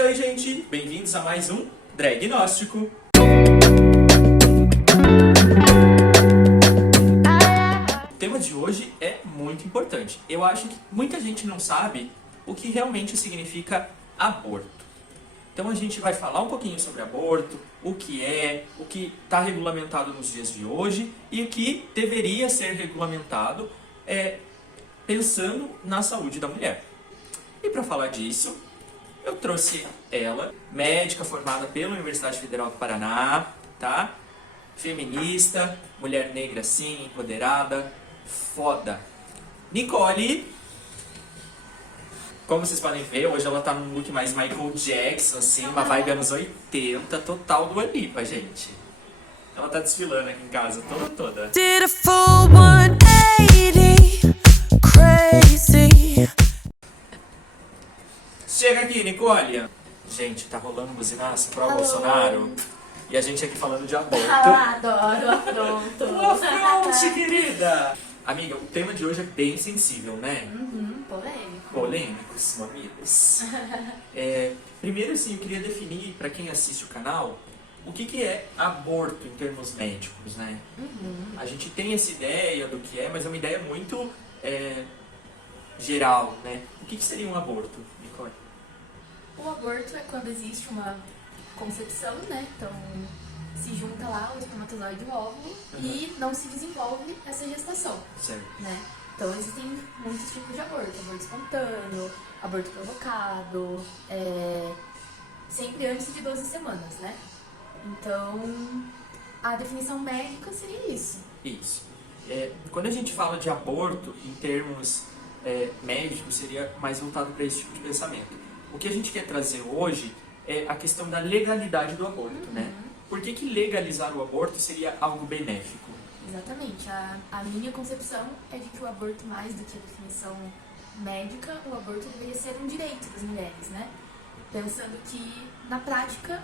Oi, gente! Bem-vindos a mais um Dragnóstico. O tema de hoje é muito importante. Eu acho que muita gente não sabe o que realmente significa aborto. Então a gente vai falar um pouquinho sobre aborto, o que está regulamentado nos dias de hoje e o que deveria ser regulamentado pensando na saúde da mulher. E para falar disso, eu trouxe ela, médica formada pela Universidade Federal do Paraná, tá? Feminista, mulher negra sim, empoderada, foda. Nicole! Como vocês podem ver, hoje ela tá num look mais Michael Jackson, assim, uma vibe anos 80, total Dua Lipa, gente. Ela tá desfilando aqui em casa, toda. Did a full 180, crazy. Chega aqui, Nicole! Gente, tá rolando buzinaço pro Bolsonaro. E a gente aqui falando de aborto. Adoro afronto. Afronte, querida! Amiga, o tema de hoje é bem sensível, né? Polêmico. Polêmicos, mamilos. Primeiro, assim, eu queria definir, pra quem assiste o canal, o que é aborto em termos médicos, né? A gente tem essa ideia do que é, mas é uma ideia muito geral, né? O que seria um aborto, Nicole? O aborto é quando existe uma concepção, né? Então, se junta lá o espermatozoide e o óvulo e não se desenvolve essa gestação, certo, né? Então, existem muitos tipos de aborto. Aborto espontâneo, aborto provocado, sempre antes de 12 semanas, né? Então, a definição médica seria isso. Isso. Quando a gente fala de aborto em termos médicos, seria mais voltado para esse tipo de pensamento. O que a gente quer trazer hoje é a questão da legalidade do aborto, né? Por que legalizar o aborto seria algo benéfico? Exatamente. A minha concepção é de que o aborto, mais do que a definição médica, o aborto deveria ser um direito das mulheres, né? Pensando que, na prática,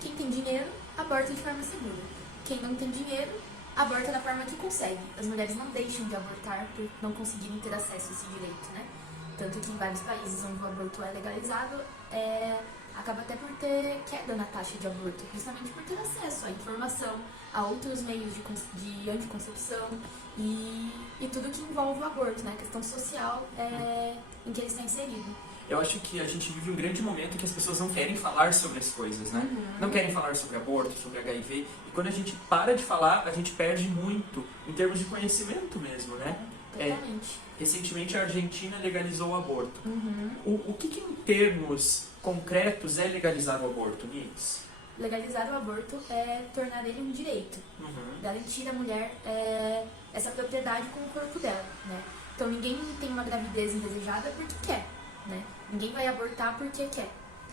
quem tem dinheiro, aborta de forma segura. Quem não tem dinheiro, aborta da forma que consegue. As mulheres não deixam de abortar por não conseguirem ter acesso a esse direito, né? Tanto que em vários países onde o aborto é legalizado, acaba até por ter queda na taxa de aborto, justamente por ter acesso à informação, a outros meios de anticoncepção e tudo que envolve o aborto, né? A questão social em que ele está inserido. Eu acho que a gente vive um grande momento em que as pessoas não querem falar sobre as coisas, né? Não querem falar sobre aborto, sobre HIV. E quando a gente para de falar, a gente perde muito em termos de conhecimento mesmo, né? Totalmente. Recentemente a Argentina legalizou o aborto. O que em termos concretos é legalizar o aborto, Nils? Legalizar o aborto é tornar ele um direito. Garantir à mulher essa propriedade com o corpo dela, né? Então ninguém tem uma gravidez indesejada porque quer, né? Ninguém vai abortar porque quer.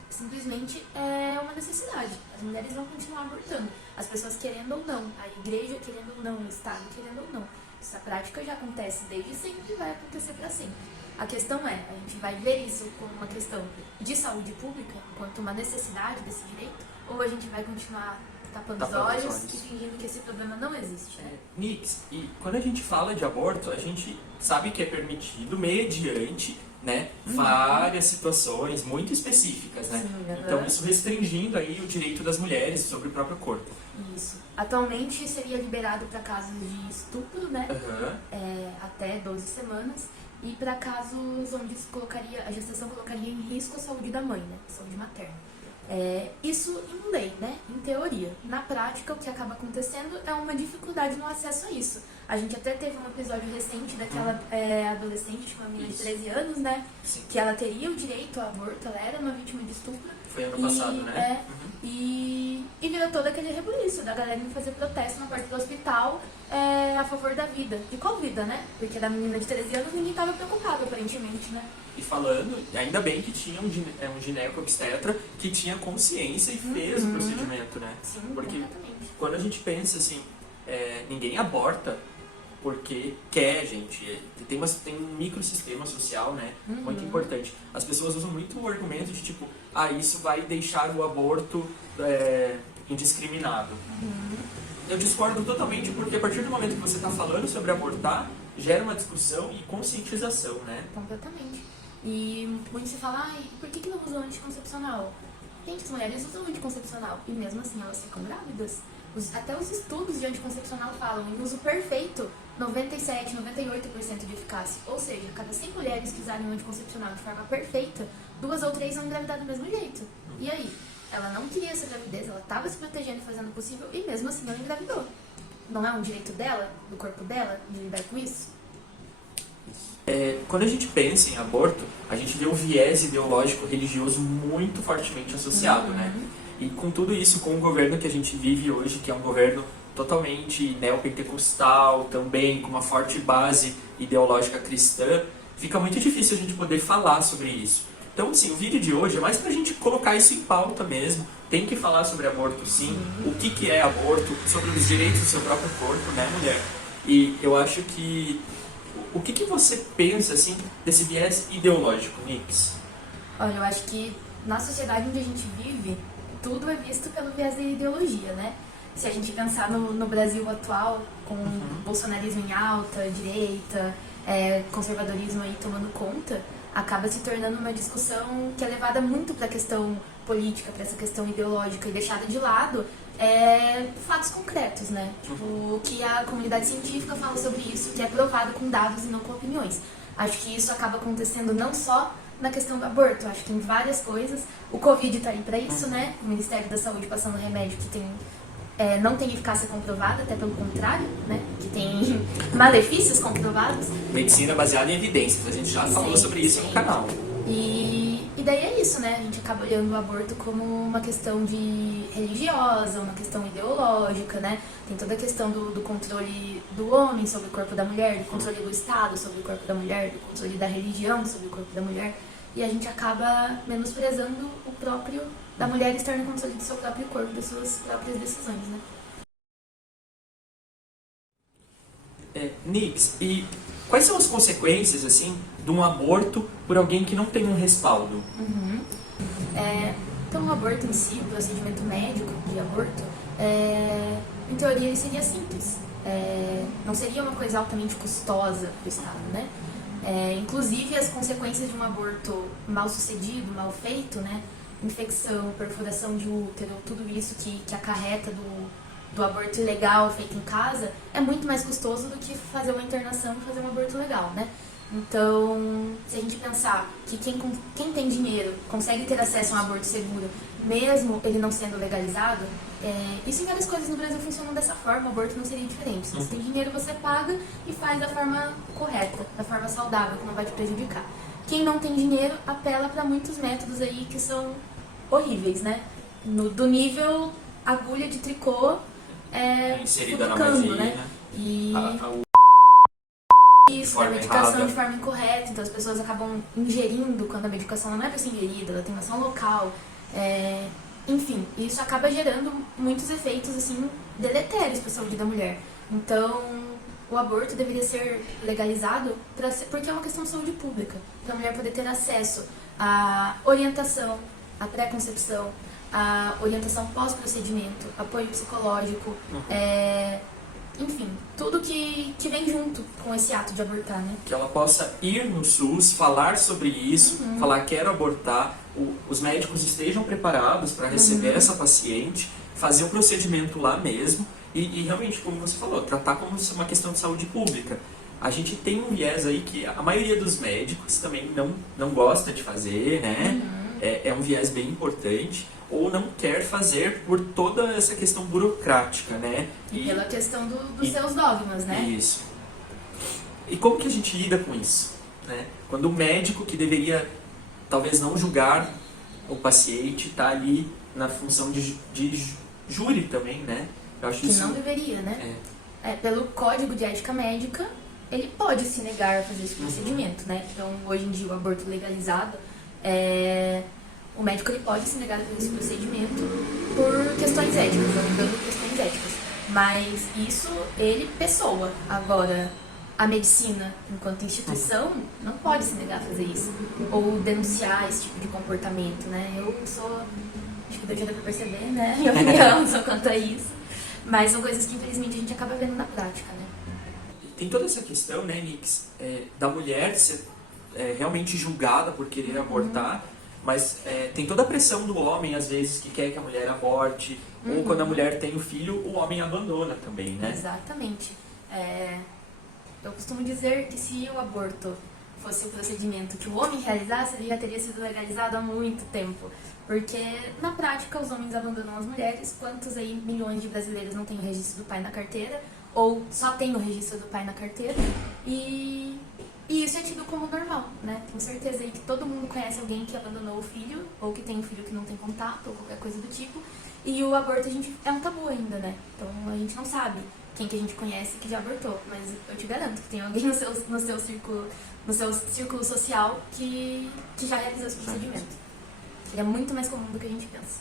Simplesmente é uma necessidade. As mulheres vão continuar abortando. As pessoas querendo ou não, a igreja querendo ou não, o Estado querendo ou não. Essa prática já acontece desde sempre e vai acontecer para sempre. A questão a gente vai ver isso como uma questão de saúde pública, enquanto uma necessidade desse direito, ou a gente vai continuar tapando os olhos e fingindo que esse problema não existe, né? Nix, e quando a gente fala de aborto, a gente sabe que é permitido mediante, né, várias situações muito específicas, né? Sim, Então isso restringindo aí o direito das mulheres sobre o próprio corpo. Isso. Atualmente seria liberado para casos de estupro, né? Até 12 semanas. E para casos onde a gestação colocaria em risco a saúde da mãe, né? Saúde materna. Isso em lei, né? Em teoria. Na prática, o que acaba acontecendo é uma dificuldade no acesso a isso. A gente até teve um episódio recente daquela adolescente, uma menina de 13 anos, né? Sim. Que ela teria o direito ao aborto, ela era uma vítima de estupro. Foi ano passado, né? E virou todo aquele rebuliço da galera indo fazer protesto na porta do hospital a favor da vida. De qual vida, né? Porque da menina de 13 anos ninguém estava preocupado, aparentemente, né? E falando, ainda bem que tinha um gineco-obstetra que tinha consciência e fez o procedimento, né? Sim, porque exatamente. quando a gente pensa assim, ninguém aborta porque quer, gente. Tem um microsistema social, né? Muito importante. As pessoas usam muito o argumento de tipo, isso vai deixar o aborto indiscriminado. Eu discordo totalmente, porque a partir do momento que você está falando sobre abortar, gera uma discussão e conscientização, né? Completamente. E muito se fala, ai, por que não usam anticoncepcional? Gente, as mulheres usam anticoncepcional e mesmo assim elas ficam grávidas. Até os estudos de anticoncepcional falam em uso perfeito, 97, 98% de eficácia. Ou seja, cada 100 mulheres que usarem o anticoncepcional de forma perfeita, 2 ou 3 vão engravidar do mesmo jeito. E aí? Ela não queria essa gravidez, ela estava se protegendo e fazendo o possível e mesmo assim ela engravidou. Não é um direito dela, do corpo dela, de lidar com isso? Quando a gente pensa em aborto, a gente vê um viés ideológico religioso muito fortemente associado, né? E com tudo isso, com o governo que a gente vive hoje, que é um governo totalmente neopentecostal, também com uma forte base ideológica cristã, fica muito difícil a gente poder falar sobre isso. Então, assim, o vídeo de hoje é mais pra gente colocar isso em pauta mesmo. Tem que falar sobre aborto, sim. O que é aborto, sobre os direitos do seu próprio corpo, né, mulher? E eu acho que... O que você pensa, assim, desse viés ideológico, Nix? Olha, eu acho que na sociedade onde a gente vive, tudo é visto pelo viés da ideologia, né? Se a gente pensar no Brasil atual, com bolsonarismo em alta, direita, conservadorismo aí tomando conta, acaba se tornando uma discussão que é levada muito para a questão política, para essa questão ideológica e deixada de lado fatos concretos, né? Tipo, o que a comunidade científica fala sobre isso, que é provado com dados e não com opiniões. Acho que isso acaba acontecendo não só na questão do aborto, acho que tem várias coisas. O Covid tá aí para isso, né? O Ministério da Saúde passando remédio que não tem eficácia comprovada, até pelo contrário, né? Que tem malefícios comprovados. Medicina baseada em evidências, a gente já falou sobre isso no canal. E daí é isso, né? A gente acaba olhando o aborto como uma questão de religiosa, uma questão ideológica, né? Tem toda a questão do controle do homem sobre o corpo da mulher, do controle do Estado sobre o corpo da mulher, do controle da religião sobre o corpo da mulher. E a gente acaba menosprezando o próprio da mulher estar no controle do seu próprio corpo, das suas próprias decisões, né? Nix, e quais são as consequências, assim, de um aborto por alguém que não tem um respaldo? Então, o aborto em si, o procedimento médico de aborto, em teoria, ele seria simples. Não seria uma coisa altamente custosa para o Estado, né? Inclusive, as consequências de um aborto mal sucedido, mal feito, né? Infecção, perfuração de útero, tudo isso que acarreta do aborto ilegal feito em casa, é muito mais custoso do que fazer uma internação e fazer um aborto legal, né? Então, se a gente pensar que quem tem dinheiro consegue ter acesso a um aborto seguro, mesmo ele não sendo legalizado, isso em várias coisas no Brasil funcionam dessa forma, o aborto não seria diferente. Se você tem dinheiro, você paga e faz da forma correta, da forma saudável, que não vai te prejudicar. Quem não tem dinheiro apela para muitos métodos aí que são horríveis, né? Do nível agulha de tricô inserida na futucando, vagina, né? E isso, a medicação de forma incorreta, então as pessoas acabam ingerindo quando a medicação não é para ser ingerida, ela tem uma ação local. Enfim, isso acaba gerando muitos efeitos assim deletérios para a saúde da mulher. Então, o aborto deveria ser legalizado porque é uma questão de saúde pública, para a mulher poder ter acesso à orientação, à pré-concepção, à orientação pós-procedimento, apoio psicológico, enfim, tudo que vem junto com esse ato de abortar, né? Que ela possa ir no SUS, falar sobre isso, falar quero abortar, os médicos estejam preparados para receber essa paciente, fazer o procedimento lá mesmo e realmente, como você falou, tratar como uma questão de saúde pública. A gente tem um viés aí que a maioria dos médicos também não gosta de fazer, né? É um viés bem importante, ou não quer fazer por toda essa questão burocrática, né? E pela questão dos seus dogmas, né? Isso. E como que a gente lida com isso, né? Quando o médico que deveria talvez não julgar o paciente está ali na função de júri também, né? Eu acho que isso... não deveria, né? Pelo Código de Ética Médica, ele pode se negar a fazer esse procedimento, né? Então, hoje em dia, o aborto legalizado, o médico ele pode se negar a fazer esse procedimento por questões éticas, alegando questões éticas. Mas isso, ele pessoa. Agora, a medicina, enquanto instituição, não pode se negar a fazer isso. Ou denunciar esse tipo de comportamento, né? Eu sou, acho que já deu pra perceber, né? Minha opinião só quanto a isso. Mas são coisas que, infelizmente, a gente acaba vendo na prática, né? Tem toda essa questão, né, Nix, da mulher realmente julgada por querer abortar, mas tem toda a pressão do homem, às vezes, que quer que a mulher aborte, ou quando a mulher tem o filho, o homem abandona também, né? Exatamente. Eu costumo dizer que se o aborto fosse o procedimento que o homem realizasse, ele já teria sido legalizado há muito tempo. Porque, na prática, os homens abandonam as mulheres. Quantos aí milhões de brasileiros não têm o registro do pai na carteira? Ou só tem o registro do pai na carteira? E isso é tido como normal, né? Tenho certeza aí que todo mundo conhece alguém que abandonou o filho, ou que tem um filho que não tem contato, ou qualquer coisa do tipo. E o aborto é um tabu ainda, né? Então a gente não sabe quem que a gente conhece que já abortou. Mas eu te garanto que tem alguém no seu círculo social que já realizou esse procedimento. Ele é muito mais comum do que a gente pensa.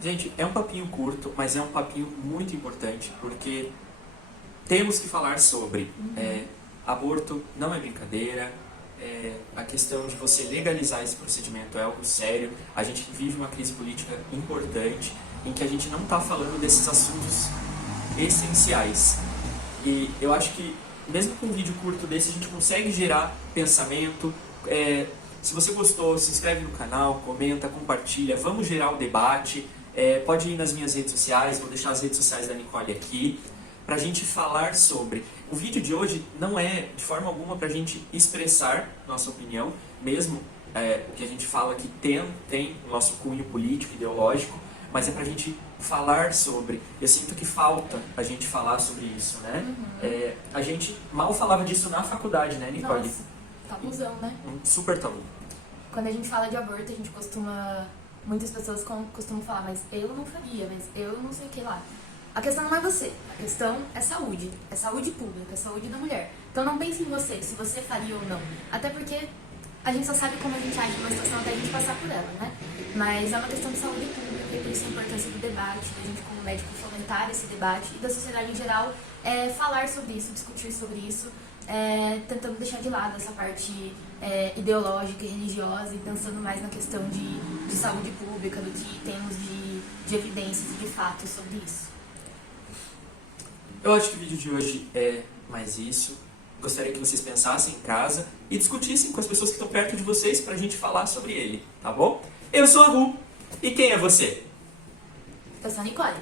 Gente, é um papinho curto, mas é um papinho muito importante, porque temos que falar sobre aborto não é brincadeira, a questão de você legalizar esse procedimento é algo sério. A gente vive uma crise política importante em que a gente não está falando desses assuntos essenciais. E eu acho que, mesmo com um vídeo curto desse, a gente consegue gerar pensamento. Se você gostou, se inscreve no canal, comenta, compartilha, vamos gerar o debate. Pode ir nas minhas redes sociais, vou deixar as redes sociais da Nicole aqui, pra gente falar sobre. O vídeo de hoje não é de forma alguma pra gente expressar nossa opinião, mesmo que a gente fala que tem o nosso cunho político, ideológico, mas é pra gente falar sobre. Eu sinto que falta a gente falar sobre isso, né? A gente mal falava disso na faculdade, né, Nicole? Nossa, tabuzão, né? Um super tabu. Quando a gente fala de aborto, a gente muitas pessoas costumam falar, mas eu não faria, mas eu não sei o que lá. A questão não é você, a questão é saúde pública, é saúde da mulher. Então não pense em você, se você faria ou não. Até porque a gente só sabe como a gente age numa situação até a gente passar por ela, né? Mas é uma questão de saúde pública, e por isso a importância do debate, da gente como médico fomentar esse debate e da sociedade em geral falar sobre isso, discutir sobre isso, tentando deixar de lado essa parte ideológica e religiosa e pensando mais na questão de saúde pública, do que temos de evidências e de fatos sobre isso. Eu acho que o vídeo de hoje é mais isso. Gostaria que vocês pensassem em casa e discutissem com as pessoas que estão perto de vocês pra gente falar sobre ele, tá bom? Eu sou a Ru. E quem é você? Eu sou a Nicole.